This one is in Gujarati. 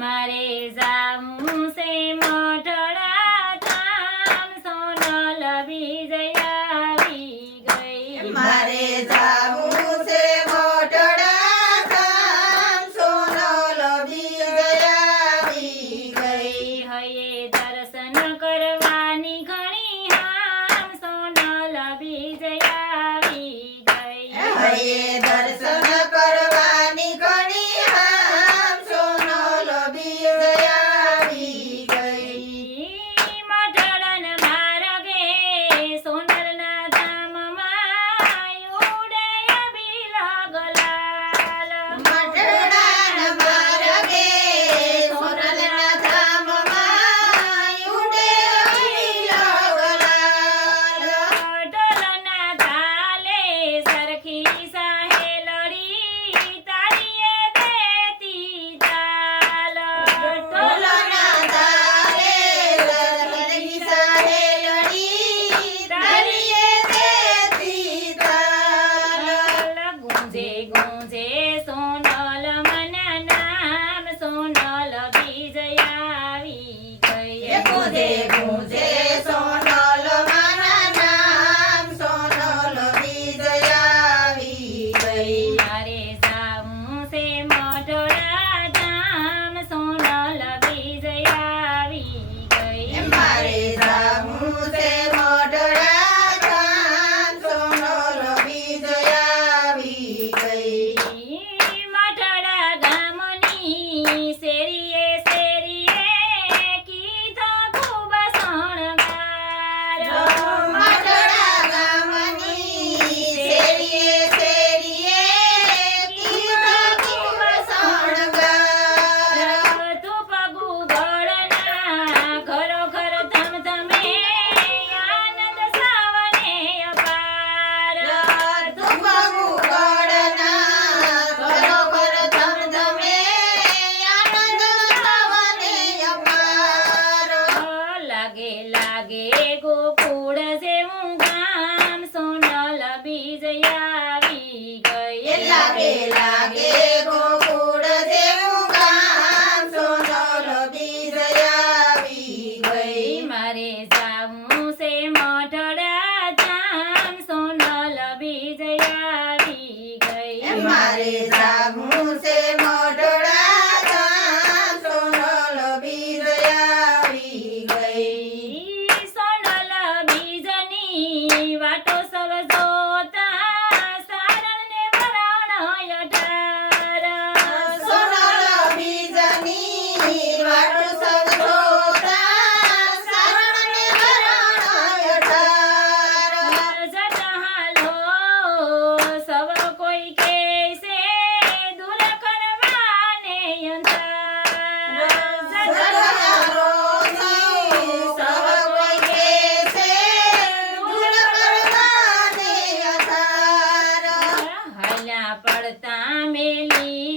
મારે જાવું છે મોઢડા ધામ સોનલ વિજય આવી ગઈ મારે જાવું છે મોઢડા ધામ સોનલ વિજય આવી ગઈ હયે દર્શન કરવાની ઘણી હામ સોનલ વિજય આવી ગઈ હૈયે દર્શન કરવાની ઘણી હામ સોનલ વિજય આવી ગઈ મઢડન માર્ગે સોનલના ધામમાં ઉડે બિલગલાલ મઢડાના માર્ગે સોનલના ધામમાં ઉડે વિલગલાલ ઢોલના તાલે સરખી સાહેલડી તાળીએ દેતી તાલ ઢોલના તાલે સરખી સાહેલડી તાળીએ દેતી તાલ ગુંજે ગુંજે સોનલ મના નામ સોનલ વિજય આવી ગઈ ગુંજે ગુંજે સોનલ માના નામ સોનલ વિજય આવી ગઈ મારે જાવું છે મોઢડા ધામ સોનલ વિજય આવી ગઈ મારે જાવું છે મોઢડા ધામ સોનલ વિજય આવી ગઈ મઢડા ગામની શેરીએ શેરીએ કીધો ખૂબ શણગાર મઢડા ગામની શેરીએ શેરીએ કીધો ખૂબ શણગાર ધૂપ ગુગળના ઘરો ઘર ધમધમે આનંદ સાવને અપાર ધૂપ ગુગળના ઘરો ઘર ધમધમે આનંદ સાવને અપાર લાગે લાગે ગોકુળ જેવું ગામ સોનલ વિજય આવી ગઈ લાગે લાગે ગોકુળ જેવું ગામ સોનલ વિજય આવી ગઈ મારે જાવું છે મોઢડા ધામ સોનલ વિજય આવી ગઈ મારે જાવું છે મોઢડા ધામ સોનલ વિજય આવી ગઈ સોનલ બીજની વાટો સૌ જોતા સારણને વરણ અઢાર સોનલ બીજની વાટો સૌ જોતા શરણને વરણ અઢાર જટાહાલો સૌ કોઈ કહેશે દૂર કરવાને અંધાર સદારો સૌ કોઈ કહેશે દૂર કરવાને અધાર હાલ્યા પડતા મેલી